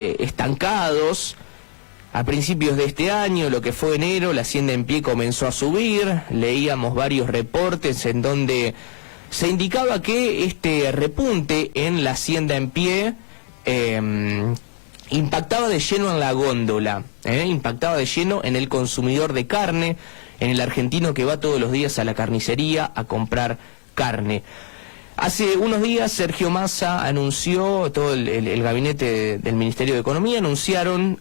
estancados. A principios de este año, lo que fue enero, la hacienda en pie comenzó a subir. Leíamos varios reportes en donde se indicaba que este repunte en la hacienda en pie impactaba de lleno en la góndola, impactaba de lleno en el consumidor de carne, en el argentino que va todos los días a la carnicería a comprar carne. Hace unos días Sergio Massa anunció, todo el gabinete del Ministerio de Economía anunciaron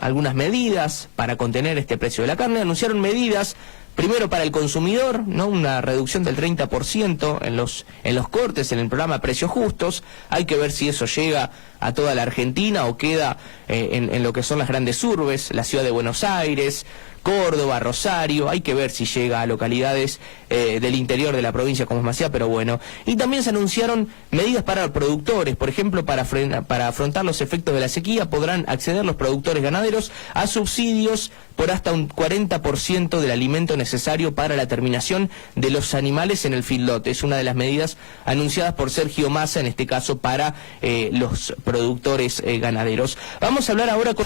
algunas medidas para contener este precio de la carne, anunciaron medidas primero para el consumidor, ¿no? Una reducción del 30% en los cortes en el programa Precios Justos. Hay que ver si eso llega a toda la Argentina o queda en lo que son las grandes urbes, la ciudad de Buenos Aires, Córdoba, Rosario. Hay que ver si llega a localidades del interior de la provincia como es Maciá, pero bueno. Y también se anunciaron medidas para los productores, por ejemplo, para afrontar los efectos de la sequía, podrán acceder los productores ganaderos a subsidios por hasta un 40% del alimento necesario para la terminación de los animales en el feedlot. Es una de las medidas anunciadas por Sergio Massa, en este caso para los productores ganaderos. Vamos a hablar ahora con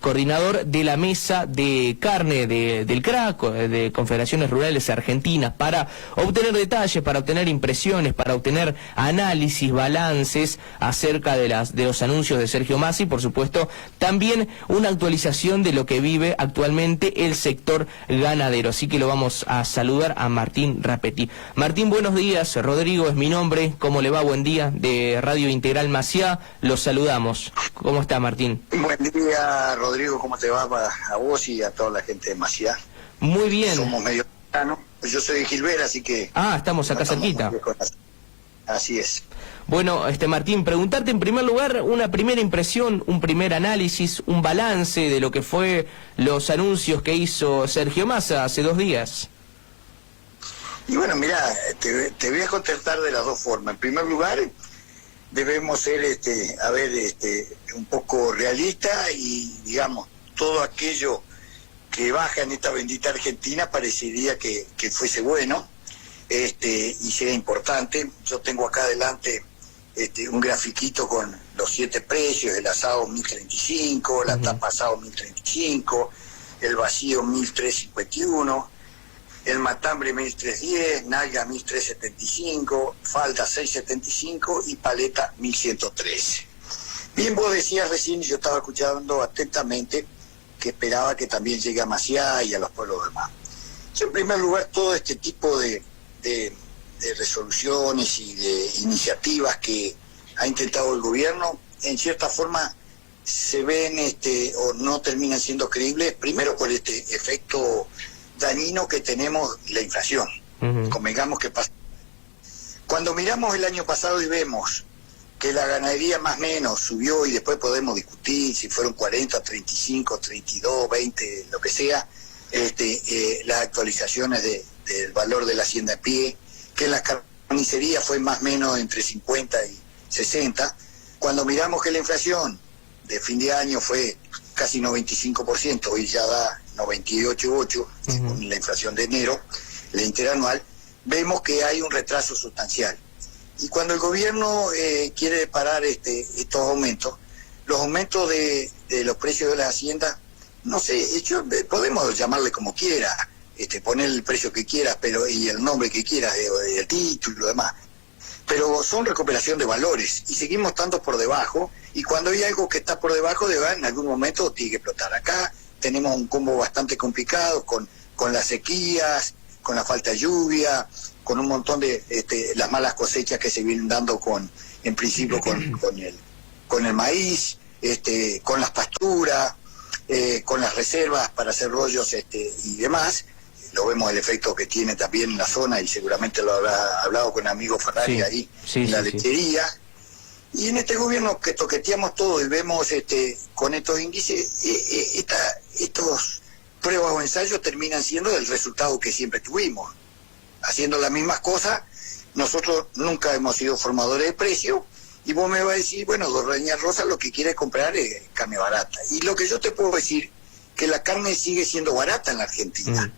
coordinador de la mesa de carne del CRAC, de Confederaciones Rurales Argentinas, para obtener detalles, para obtener impresiones, para obtener análisis, balances acerca de los anuncios de Sergio Massa y, por supuesto, también una actualización de lo que vive actualmente el sector ganadero. Así que lo vamos a saludar a Martín Rapetti. Martín, buenos días. Rodrigo es mi nombre. ¿Cómo le va? Buen día. De Radio Integral Maciá, los saludamos. ¿Cómo está, Martín? Buen día, Rodrigo, ¿cómo te va? A vos y a toda la gente de Maciá. Muy bien. Somos medio cercanos. Yo soy de Gilbert, así que... Estamos acá cerquita. Así es. Bueno, Martín, preguntarte en primer lugar una primera impresión, un primer análisis, un balance de lo que fue los anuncios que hizo Sergio Massa hace 2 días. Y bueno, mirá, te voy a contestar de las dos formas. En primer lugar, debemos ser, un poco realistas y, digamos, todo aquello que baja en esta bendita Argentina parecería que fuese bueno y sea importante. Yo tengo acá adelante un grafiquito con los 7 precios: el asado 1035, la tapa asado 1035, el vacío 1351, el matambre 1310, nalga 1375, falda 675 y paleta 1113. Bien, vos decías recién, y yo estaba escuchando atentamente, que esperaba que también llegue a Maciá y a los pueblos demás. Yo, en primer lugar, todo este tipo de resoluciones y de iniciativas que ha intentado el gobierno, en cierta forma se ven o no terminan siendo creíbles, primero por este efecto dañino que tenemos, la inflación. Convengamos que pasa. Cuando miramos el año pasado y vemos que la ganadería más o menos subió, y después podemos discutir si fueron 40, 35, 32, 20, lo que sea, las actualizaciones del valor de la hacienda a pie, que en la carnicería fue más o menos entre 50 y 60. Cuando miramos que la inflación de fin de año fue casi 95%, hoy ya da 98,8%, según la inflación de enero, la interanual, vemos que hay un retraso sustancial. Y cuando el gobierno quiere parar estos aumentos, los aumentos de los precios de las haciendas, no sé, podemos llamarle como quiera, poner el precio que quieras, y el nombre que quieras, el título y lo demás, pero son recuperación de valores y seguimos estando por debajo, y cuando hay algo que está por debajo, en algún momento tiene que explotar. Acá tenemos un combo bastante complicado con las sequías, con la falta de lluvia, con un montón de las malas cosechas que se vienen dando en principio con el maíz, con las pasturas, con las reservas para hacer rollos y demás. Lo vemos el efecto que tiene también en la zona, y seguramente lo habrá hablado con el amigo Ferrari ahí en la lechería. Y en este gobierno que toqueteamos todo y vemos con estos índices, estos pruebas o ensayos terminan siendo el resultado que siempre tuvimos. Haciendo las mismas cosas, nosotros nunca hemos sido formadores de precio, y vos me vas a decir, bueno, Doña Rosa lo que quiere comprar es carne barata. Y lo que yo te puedo decir, que la carne sigue siendo barata en la Argentina.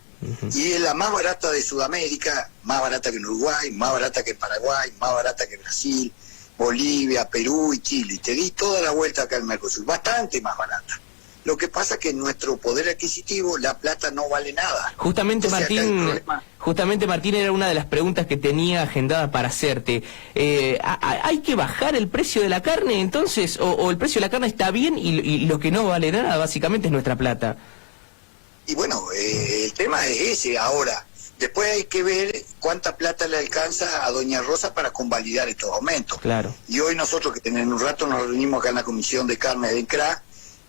Y es la más barata de Sudamérica, más barata que en Uruguay, más barata que en Paraguay, más barata que en Brasil, Bolivia, Perú y Chile. Te di toda la vuelta acá al Mercosur, bastante más barata. Lo que pasa es que en nuestro poder adquisitivo la plata no vale nada. Justamente, Entonces, Martín, era una de las preguntas que tenía agendada para hacerte. ¿Hay que bajar el precio de la carne entonces? ¿O el precio de la carne está bien y lo que no vale nada básicamente es nuestra plata? Y bueno, el tema es ese. Ahora, después hay que ver cuánta plata le alcanza a doña Rosa para convalidar estos aumentos. Claro. Y hoy nosotros, que en un rato nos reunimos acá en la Comisión de Carne de CRA,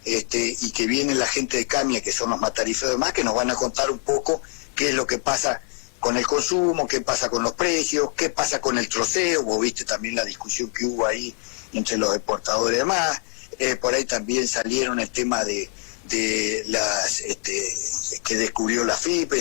y que viene la gente de CAMIA, que son los matarifes y demás, que nos van a contar un poco qué es lo que pasa con el consumo, qué pasa con los precios, qué pasa con el troceo. Vos viste también la discusión que hubo ahí entre los exportadores y demás. Por ahí también salieron el tema de las que descubrió la FIP,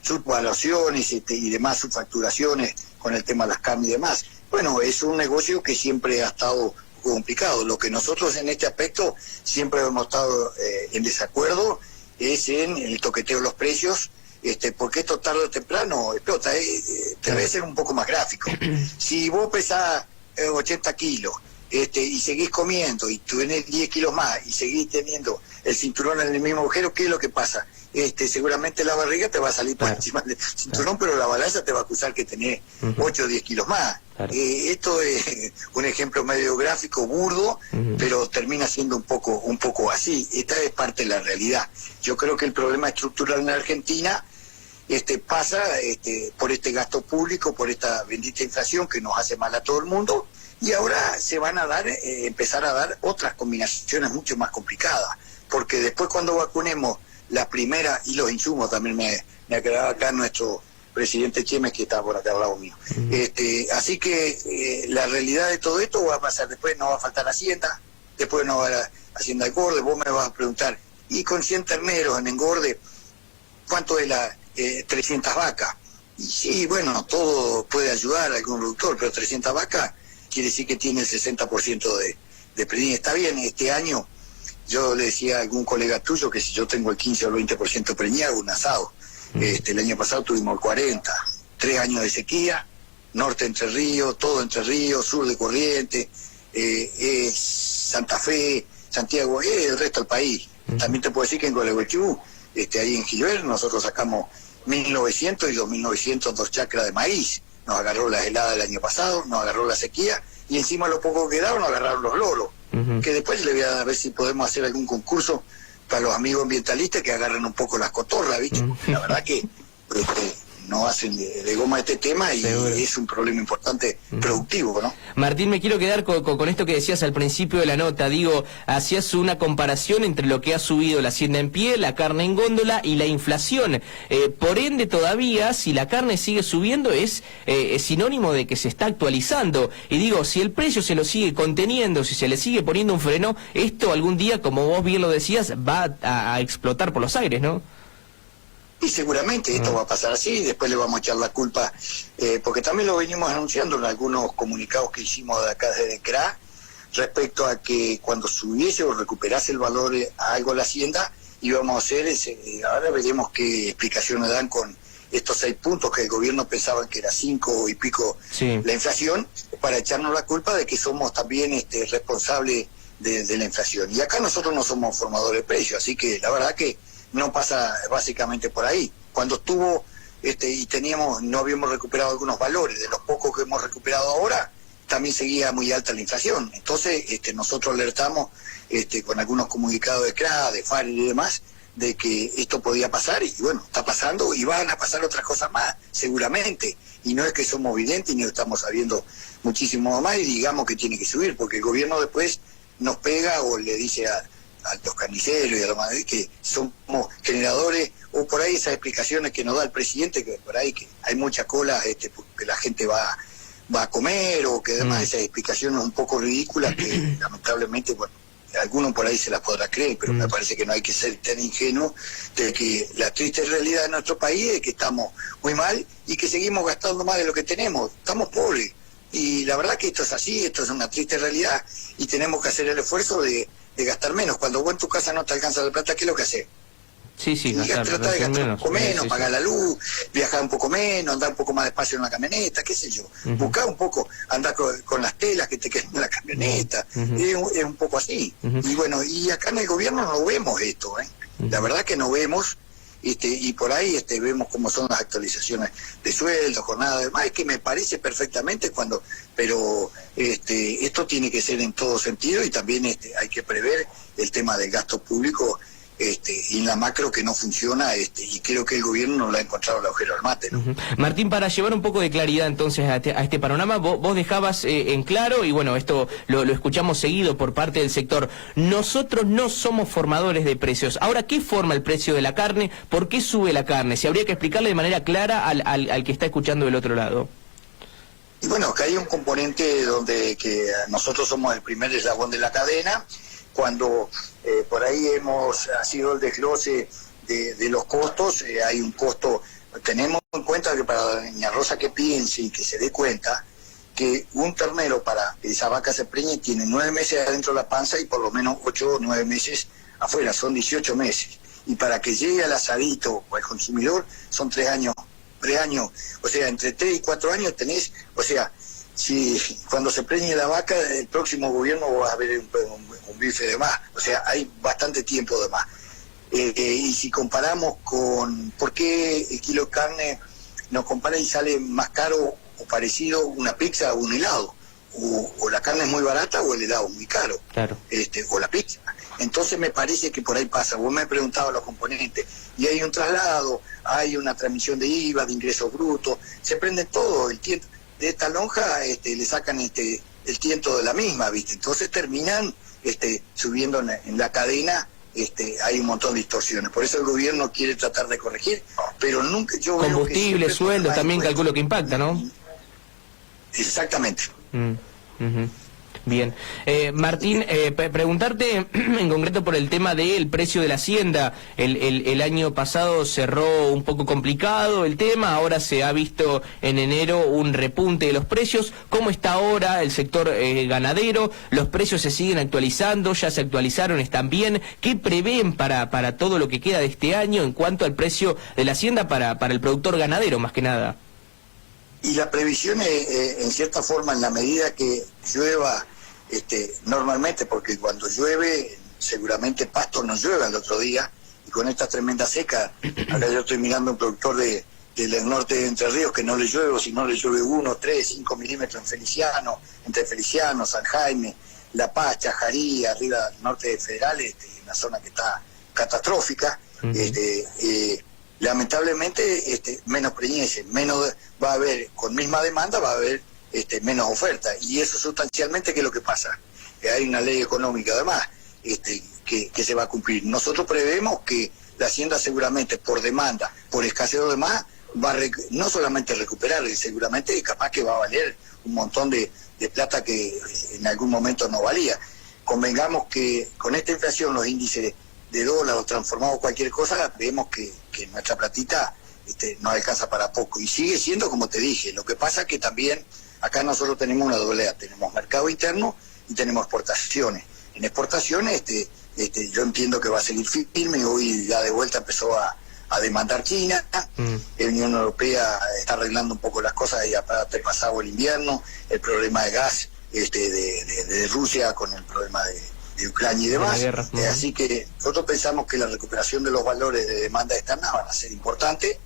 subvaluaciones y demás subfacturaciones con el tema de las carnes y demás. Bueno, es un negocio que siempre ha estado complicado. Lo que nosotros en este aspecto siempre hemos estado en desacuerdo es en el toqueteo de los precios, porque esto tarde o temprano explota. Te voy a ser un poco más gráfico. Si vos pesás 80 kilos y seguís comiendo y tú tenés 10 kilos más y seguís teniendo el cinturón en el mismo agujero, ¿qué es lo que pasa? Seguramente la barriga te va a salir por encima del cinturón, pero la balanza te va a acusar que tenés 8 o 10 kilos más. Esto es un ejemplo medio gráfico, burdo, pero termina siendo un poco así. Esta es parte de la realidad. Yo creo que el problema estructural en Argentina pasa por este gasto público, por esta bendita inflación que nos hace mal a todo el mundo, y ahora se van a empezar a dar otras combinaciones mucho más complicadas, porque después cuando vacunemos la primera, y los insumos también me aclaraba acá nuestro presidente Chemes, que está por acá al lado mío. Así que la realidad de todo esto va a pasar después. No va a faltar Hacienda, después no va a haber Hacienda de engorde. Vos me vas a preguntar, y con 100 terneros en engorde, ¿cuánto es la 300 vacas? Y sí, bueno, todo puede ayudar a algún productor, pero 300 vacas quiere decir que tiene el 60% de preñez. Está bien, este año yo le decía a algún colega tuyo que si yo tengo el 15 o el 20% preñado, un asado. El año pasado tuvimos el 40%, 3 años de sequía, norte Entre Ríos, todo Entre Ríos, sur de Corrientes, Santa Fe, Santiago, el resto del país. También te puedo decir que en Gualeguaychú, ahí en Gilbert, nosotros sacamos 1.900 y 2.900 2 chacras de maíz. Nos agarró la helada del año pasado, nos agarró la sequía, y encima lo poco que quedaba nos agarraron los loros. Que después le voy a ver si podemos hacer algún concurso para los amigos ambientalistas que agarren un poco las cotorras, ¿viste? La verdad que no hacen de goma este tema, y seguro es un problema importante productivo, ¿no? Martín, me quiero quedar con esto que decías al principio de la nota. Digo, hacías una comparación entre lo que ha subido la hacienda en pie, la carne en góndola y la inflación. Por ende, todavía, si la carne sigue subiendo, es sinónimo de que se está actualizando. Y digo, si el precio se lo sigue conteniendo, si se le sigue poniendo un freno, esto algún día, como vos bien lo decías, va a explotar por los aires, ¿no? Y seguramente esto va a pasar así, después le vamos a echar la culpa, porque también lo venimos anunciando en algunos comunicados que hicimos de acá desde CRA, respecto a que cuando subiese o recuperase el valor a algo la hacienda, íbamos a hacer ahora veremos qué explicaciones dan con estos 6 puntos que el gobierno pensaba que era 5 y pico la inflación, para echarnos la culpa de que somos también responsables de la inflación. Y acá nosotros no somos formadores de precios, así que la verdad que no pasa básicamente por ahí. Cuando estuvo y no habíamos recuperado algunos valores, de los pocos que hemos recuperado ahora, también seguía muy alta la inflación. Entonces nosotros alertamos con algunos comunicados de CRA, de FARE y demás, de que esto podía pasar, y bueno, está pasando, y van a pasar otras cosas más, seguramente. Y no es que somos videntes ni lo estamos sabiendo muchísimo más y digamos que tiene que subir, porque el gobierno después nos pega o le dice a los carniceros y a los maderos que somos generadores, o por ahí esas explicaciones que nos da el presidente, que por ahí que hay mucha cola porque la gente va a comer, o que además esas explicaciones un poco ridículas que lamentablemente, bueno, alguno por ahí se las podrá creer, pero me parece que no hay que ser tan ingenuo de que la triste realidad de nuestro país es que estamos muy mal y que seguimos gastando más de lo que tenemos, estamos pobres, y la verdad que esto es así, esto es una triste realidad, y tenemos que hacer el esfuerzo de gastar menos. Cuando vos en tu casa no te alcanza la plata, ¿qué es lo que haces? Sí, y gastar tratar de gastar un poco menos, sí, pagar sí. la luz, viajar un poco menos, andar un poco más despacio en la camioneta, qué sé yo. Buscar un poco, andar con las telas que te quedan en la camioneta, es un poco así. Y bueno, y acá en el gobierno no vemos esto, ¿eh? La verdad que no vemos, y por ahí vemos cómo son las actualizaciones de sueldo, jornada, demás, es que me parece perfectamente pero esto tiene que ser en todo sentido, y también hay que prever el tema del gasto público, y en la macro que no funciona, y creo que el gobierno no le ha encontrado el agujero al mate, ¿no? Martín, para llevar un poco de claridad entonces a este panorama, vos dejabas en claro, y bueno, esto lo escuchamos seguido por parte del sector, nosotros no somos formadores de precios. Ahora, ¿qué forma el precio de la carne? ¿Por qué sube la carne? Si habría que explicarle de manera clara al que está escuchando del otro lado. Y bueno, que hay un componente donde que nosotros somos el primer eslabón de la cadena, cuando por ahí ha sido el desglose de los costos, hay un costo, tenemos en cuenta que para doña Rosa que piense y que se dé cuenta que un ternero para que esa vaca se preñe tiene 9 meses adentro de la panza y por lo menos 8 o 9 meses afuera, son 18 meses. Y para que llegue al asadito o al consumidor son 3 años, o sea, entre 3 y 4 años tenés, o sea, si cuando se preñe la vaca, el próximo gobierno va a haber un bife de más, o sea, hay bastante tiempo de más. Y si comparamos con por qué el kilo de carne nos compara y sale más caro o parecido una pizza o un helado, o la carne es muy barata o el helado es muy caro, claro. O la pizza. Entonces me parece que por ahí pasa. Vos me preguntabas los componentes, y hay un traslado, hay una transmisión de IVA, de ingresos brutos, se prende todo, el tiento de esta lonja le sacan el tiento de la misma, ¿viste? Entonces terminan subiendo en la cadena, hay un montón de distorsiones. Por eso el gobierno quiere tratar de corregir, pero nunca yo veo combustible, sueldo, también calculo que impacta, ¿no? Exactamente. Bien. Martín, preguntarte en concreto por el tema del precio de la hacienda. El año pasado cerró un poco complicado el tema, ahora se ha visto en enero un repunte de los precios. ¿Cómo está ahora el sector ganadero? ¿Los precios se siguen actualizando? ¿Ya se actualizaron? ¿Están bien? ¿Qué prevén para todo lo que queda de este año en cuanto al precio de la hacienda para el productor ganadero, más que nada? Y la previsión en cierta forma, en la medida que llueva, normalmente, porque cuando llueve, seguramente Pasto no llueve al otro día, y con esta tremenda seca, acá yo estoy mirando un productor del norte de Entre Ríos que no le llueve, o si no le llueve 1, 3, 5 milímetros en Feliciano, entre Feliciano, San Jaime, La Paz, Chajarí, arriba del norte de Federal, una zona que está catastrófica. Lamentablemente menos preñeces, menos va a haber, con misma demanda va a haber menos oferta, y eso sustancialmente ¿qué es lo que pasa? Hay una ley económica además que se va a cumplir. Nosotros prevemos que la hacienda seguramente por demanda, por escasez de demás, va a no solamente recuperar, seguramente capaz que va a valer un montón de plata que en algún momento no valía. Convengamos que con esta inflación, los índices de dólar o transformado cualquier cosa, vemos que nuestra platita no alcanza para poco, y sigue siendo como te dije. Lo que pasa es que también acá nosotros tenemos una doblea, tenemos mercado interno y tenemos exportaciones. En exportaciones yo entiendo que va a seguir firme, hoy ya de vuelta empezó a demandar China, la Unión Europea está arreglando un poco las cosas, ya para pasado el invierno, el problema de gas de Rusia con el problema de Ucrania y demás, así que nosotros pensamos que la recuperación de los valores de demanda externa van a ser importantes.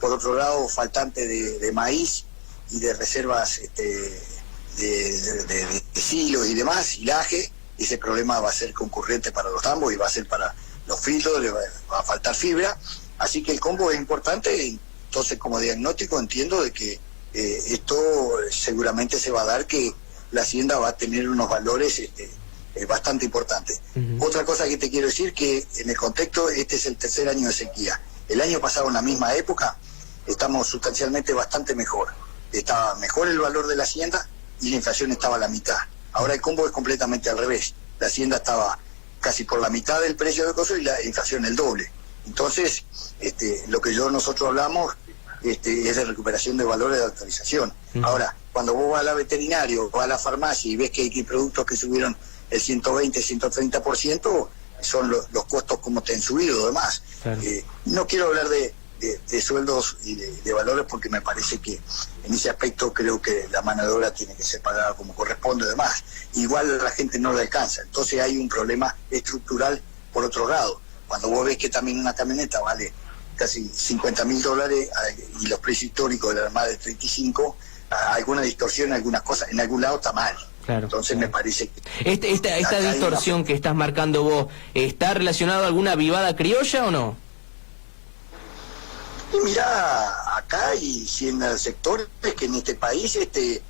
Por otro lado, faltante de maíz y de reservas de silos y demás, silaje, ese problema va a ser concurrente para los tambos y va a ser para los filtros, le va a faltar fibra, así que el combo es importante. Entonces, como diagnóstico entiendo de que esto seguramente se va a dar, que la hacienda va a tener unos valores bastante importante. Otra cosa que te quiero decir, que en el contexto, este es el tercer año de sequía. El año pasado, en la misma época, estamos sustancialmente bastante mejor. Estaba mejor el valor de la hacienda y la inflación estaba a la mitad. Ahora el combo es completamente al revés. La hacienda estaba casi por la mitad del precio de costo y la inflación el doble. Entonces, lo que nosotros hablamos es de recuperación de valores de actualización. Ahora, cuando vos vas a la veterinaria o vas a la farmacia y ves que hay productos que subieron el 120, 130%, son los costos como te han subido, además. Claro. No quiero hablar de sueldos y de valores porque me parece que en ese aspecto creo que la mano de obra tiene que ser pagada como corresponde, además. Igual la gente no le alcanza, entonces hay un problema estructural por otro lado. Cuando vos ves que también una camioneta vale casi $50.000 y los precios históricos de la Armada de 35, alguna distorsión, algunas cosas, en algún lado está mal. Claro, entonces claro. Me parece que... Esta distorsión que estás marcando vos, ¿está relacionado a alguna vivada criolla o no? Y mirá, acá y si en el sector que en este país, y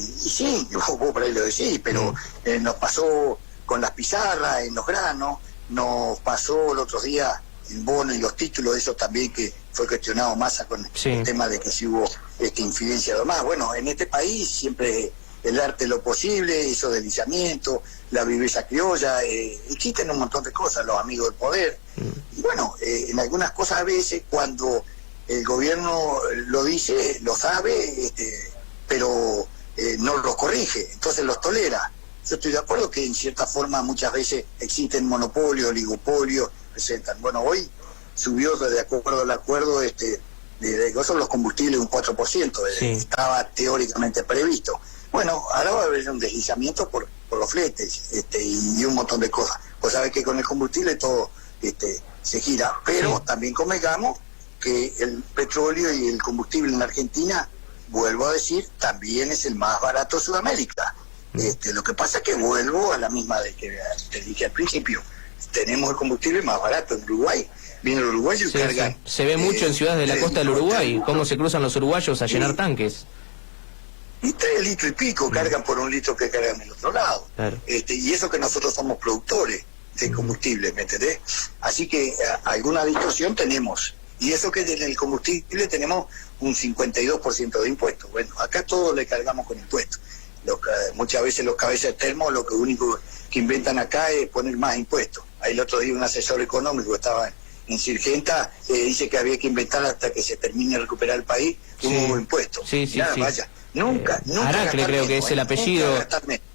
sí, vos por ahí lo decís, pero nos pasó con las pizarras, en los granos, nos pasó el otro día el bono y los títulos, eso también que fue cuestionado Massa con el tema de que si hubo infidencia o demás. Bueno, en este país siempre el arte lo posible, eso deslizamiento, la viveza criolla, existen un montón de cosas, los amigos del poder. Y bueno, en algunas cosas a veces cuando el gobierno lo dice, lo sabe, pero no los corrige, entonces los tolera. Yo estoy de acuerdo que en cierta forma muchas veces existen monopolios, oligopolios, presentan. Bueno, hoy subió de acuerdo al acuerdo de los combustibles un 4%, estaba teóricamente previsto. Bueno, ahora va a haber un deslizamiento por los fletes y un montón de cosas. Pues sabés que con el combustible todo se gira, pero también convengamos que el petróleo y el combustible en la Argentina, vuelvo a decir, también es el más barato de Sudamérica. Lo que pasa es que vuelvo a la misma de que te dije al principio, tenemos el combustible más barato en Uruguay. Viene el uruguayo y cargan. Se ve mucho en ciudades de la costa del Uruguay, cómo se cruzan los uruguayos a llenar tanques. Y 3 litros y pico cargan por 1 litro que cargan del otro lado. Claro. Y eso que nosotros somos productores de combustible, ¿me entendés? Así que alguna distorsión tenemos. Y eso que en el combustible tenemos un 52% de impuestos. Bueno, acá todos le cargamos con impuestos. Muchas veces los cabezas de termo lo único que inventan acá es poner más impuestos. Ahí el otro día un asesor económico estaba en Sirgenta, dice que había que inventar hasta que se termine de recuperar el país un nuevo impuesto. Vaya, nunca Aracle creo que es el apellido.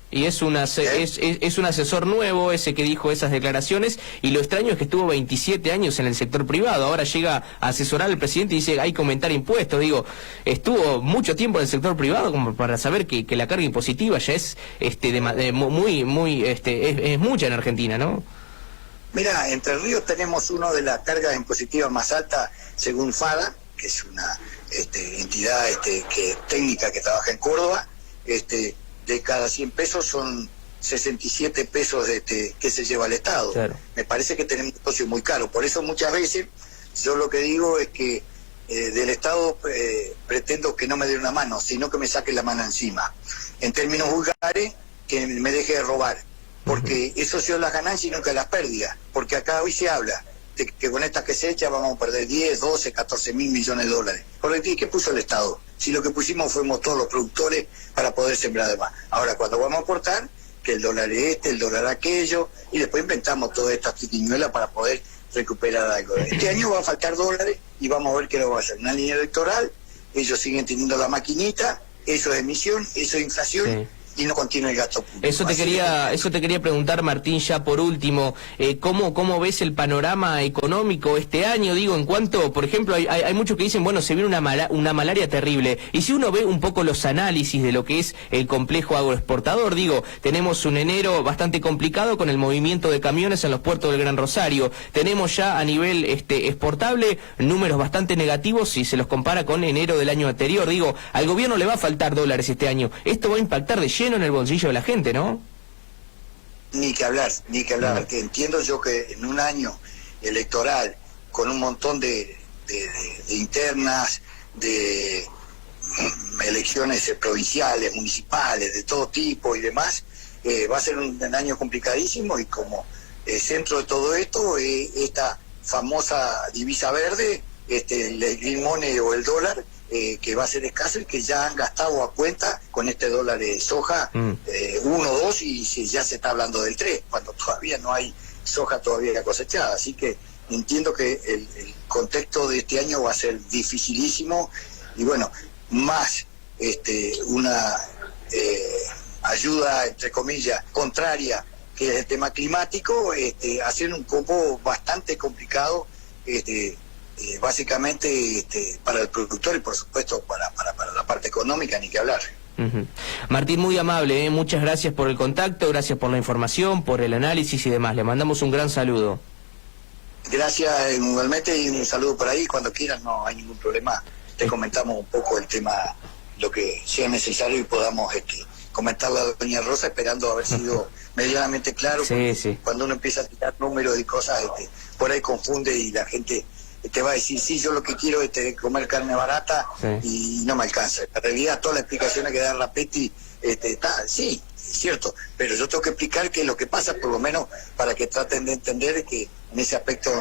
Y es un asesor nuevo ese que dijo esas declaraciones, y lo extraño es que estuvo 27 años en el sector privado, ahora llega a asesorar al presidente y dice hay que aumentar impuestos. Digo, estuvo mucho tiempo en el sector privado como para saber que la carga impositiva ya es es mucha en Argentina, ¿no? Mira, Entre Ríos tenemos uno de las cargas impositivas más altas según FADA, que es una entidad técnica que trabaja en Córdoba. De cada 100 pesos son 67 pesos que se lleva al Estado. Claro. Me parece que tenemos un negocio muy caro. Por eso muchas veces yo lo que digo es que del Estado pretendo que no me dé una mano, sino que me saque la mano encima. En términos vulgares, que me deje de robar. Porque eso son las ganancias y nunca las pérdidas. Porque acá hoy se habla de que con esta cosecha vamos a perder 10, 12, 14 mil millones de dólares. ¿Qué puso el Estado? Si lo que pusimos fuimos todos los productores para poder sembrar de más. Ahora, cuando vamos a aportar, que el dólar es el dólar aquello, y después inventamos todas estas triquiñuelas para poder recuperar algo. Este año va a faltar dólares y vamos a ver qué lo va a hacer. Una línea electoral, ellos siguen teniendo la maquinita, eso es emisión, eso es inflación. Y no contiene el gasto público. Eso te quería preguntar, Martín, ya por último, ¿cómo ves el panorama económico este año? Digo, en cuanto, por ejemplo, hay muchos que dicen, bueno, se viene una malaria terrible, y si uno ve un poco los análisis de lo que es el complejo agroexportador, digo, tenemos un enero bastante complicado con el movimiento de camiones en los puertos del Gran Rosario, tenemos ya a nivel exportable números bastante negativos si se los compara con enero del año anterior. Digo, al gobierno le va a faltar dólares este año, esto va a impactar de lleno en el bolsillo de la gente, ¿no? Ni que hablar, que entiendo yo que en un año electoral, con un montón de internas, de elecciones provinciales, municipales, de todo tipo y demás, va a ser un año complicadísimo, y como centro de todo esto, esta famosa divisa verde, el green money o el dólar, que va a ser escaso y que ya han gastado a cuenta con este dólar de soja 1, 2 y ya se está hablando del 3, cuando todavía no hay soja todavía cosechada. Así que entiendo que el contexto de este año va a ser dificilísimo, y bueno, más una ayuda, entre comillas, contraria, que es el tema climático, hacen un combo bastante complicado, básicamente para el productor y por supuesto para la parte económica, ni que hablar. Martín, muy amable, muchas gracias por el contacto, gracias por la información, por el análisis y demás. Le mandamos un gran saludo. Gracias igualmente y un saludo por ahí. Cuando quieras, no hay ningún problema. Te comentamos un poco el tema, lo que sea necesario y podamos comentarle a doña Rosa, esperando haber sido medianamente claro. Sí. Cuando uno empieza a tirar números y cosas, por ahí confunde y la gente te va a decir, sí, yo lo que quiero es comer carne barata, y no me alcanza. En realidad, todas las explicaciones que da Rapetti, sí, es cierto, pero yo tengo que explicar qué es lo que pasa, por lo menos para que traten de entender que en ese aspecto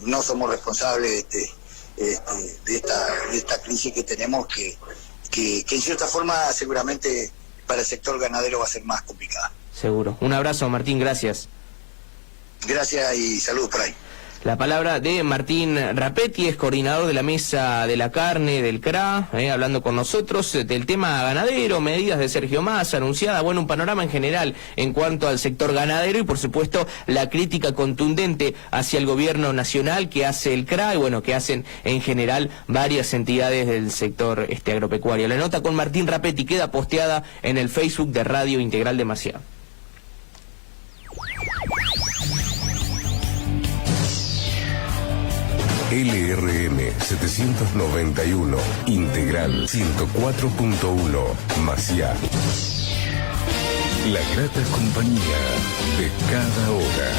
no somos responsables de esta crisis que tenemos, que en cierta forma seguramente para el sector ganadero va a ser más complicada. Seguro. Un abrazo, Martín, gracias. Gracias y saludos por ahí. La palabra de Martín Rapetti, es coordinador de la Mesa de la Carne del CRA, hablando con nosotros del tema ganadero, medidas de Sergio Massa anunciada, bueno, un panorama en general en cuanto al sector ganadero y por supuesto la crítica contundente hacia el gobierno nacional que hace el CRA y bueno, que hacen en general varias entidades del sector agropecuario. La nota con Martín Rapetti queda posteada en el Facebook de Radio Integral de Maciá. LRM 791, Integral 104.1, Maciá. La grata compañía de cada hora.